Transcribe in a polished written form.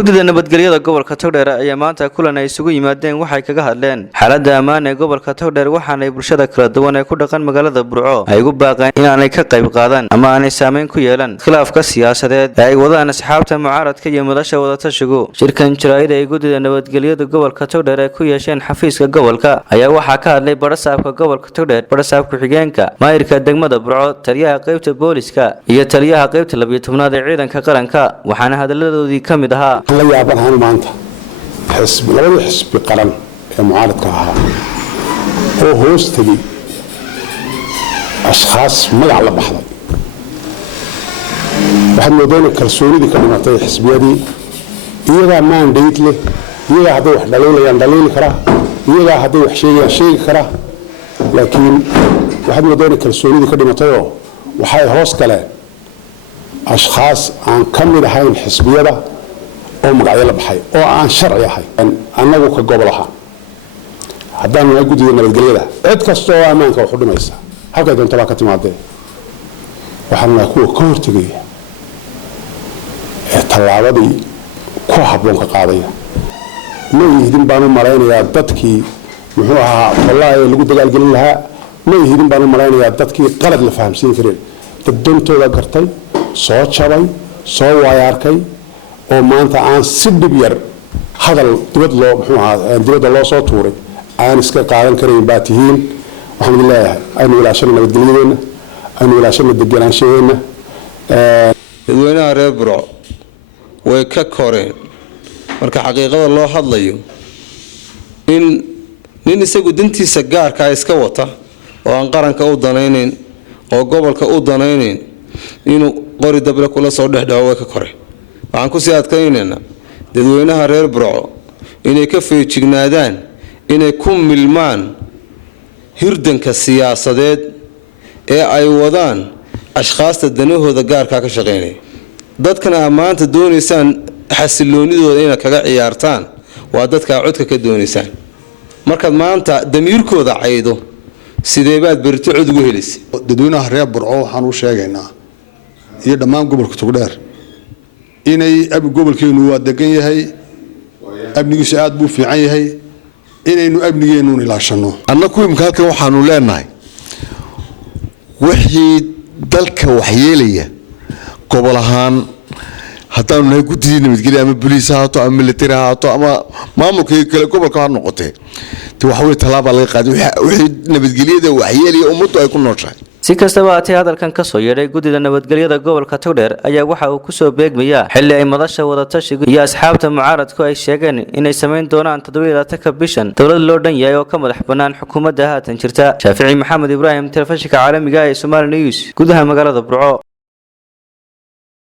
guddida nabadgelyada gobolka Togdheer ayaa maanta kulan ay isugu yimaadeen waxay kaga hadleen xaaladda ammaan ee gobolka Togdheer waxaana ay bulshada kala duwan ee ku dhaqan magaalada Burco ay ugu baaqeen in aanay ka qayb qaadan ama aanay saameyn ku yeelan khilaafka siyaasadeed ee ay wadaan asxaabta mucaaradka iyo madasha wadatashigu shirkan jaraa'id ee guddida nabadgelyada gobolka Togdheer ay ku yeesheen xafiiska gobolka ayaa waxaa ka hadlay barasaabka gobolka Togdheer barasaabka xigeenka maayirka degmada Burco taliyaha qaybta booliska iyo taliyaha qaybta 12aad ee ciidanka qaranka waxaana hadaladoodii kamid ahaa la yaabanahay maanta labada xisbi qaran ee mucaaradka ahaa oo hoostagay ashxaas magac la baxday waxaan moodaynaa kalsoonidii ka dhimatay xisbiyadii iyagaa mandate leh iyagaa hadday wax dhaliili karaa iyagaa hadday wax sheegi karaa laakiin waxaan moodaynaa kalsoonidii ka dhimatay oo waxay hoos galeen ashxaas aan ka mid ahayn xisbiyada oo magacyo la baxay oo aan sharci ahay annagu ka gobolaha haddaan nahay guddiga nabadgelyada cid kasta oo ammaanka wax u dhimaysa halkay doonto baa ka timaadee waxaan nahay kuwa ka hortegaya ee tallaabadii ku habboon ka qaadaya ma ihidin baan u malaynayaa dadkii muxuu ahaa wallaahi lagu dagaalgelin lahaa ma ihidin baan u malaynayaa dadkii qalad la fahamsiin kareen dad dantooda gartay soo jabay soo waayaarkay oo maanta aan si dhib yar hadal dibadda loo soo tuuray aan iska qaadan karayn baa tihiin waxaan idin leeyahay aynu ilaashano nabadgelyadeena aynu ilaashano deganaanshadeena dadweynaha reer Burco way ka koreen marka xaqiiqada loo hadlayo in nin isagu dantiisa gaarka iska wata oo aan qaranka u danaynayn oo gobolka u danaynayn inuu qori dabla kula soo dhexdhaco way ka koreen waxaan ku sii adkaynaynaa dadweynaha reer Burco inay ka feejignaadaan inay ku milmaan hirdanka siyaasadeed ee ay wadaan ashxaasta danahooda gaarka ka shaqeynaya dadkana maanta doonaysaan xasiloonidooda inay kaga ciyaartaan waa dadka codka ka doonaysaan markaad maanta damiirkooda caydo sidee baad berito cod ugu helisay dadweynaha reer Burco waxaan u sheegaynaa iyo dhammaan gobolka Togdheer inay gobolkeenu waa degan yahay amnigiisu aad buu fiican yahay inaynu amnigeenu ilaashano annagu imka halkan waxaanu leenahay wixii dalka waxyeelaya gobol ahaan haddaanu nahay guddidii nabadgelyo ama booliis ha ahaato ama military ha ahaato ama maamulkii kale gobolka ha noqotee waxa weeye tallaabo laga qaaday wixii nabadgelyada waxyeelaya ummaddu ay ku nooshahay si kastaba aatee hadalkan ka soo yeedhay guddida nabadgelyada gobolka Togdheer ayaa waxa uu ku soo beegmayaa xilli ay madasha wadatashiga iyo asxaabta mucaaradku ay sheegeen inay sameyn doonaan 27 bishan dowlad loo dhan yahay oo ka madax bannaan xukuumadda haatan jirta Shaafici Maxamed Ibraahim telefishinka caalamiga ee Somali News gudaha magaalada Burco.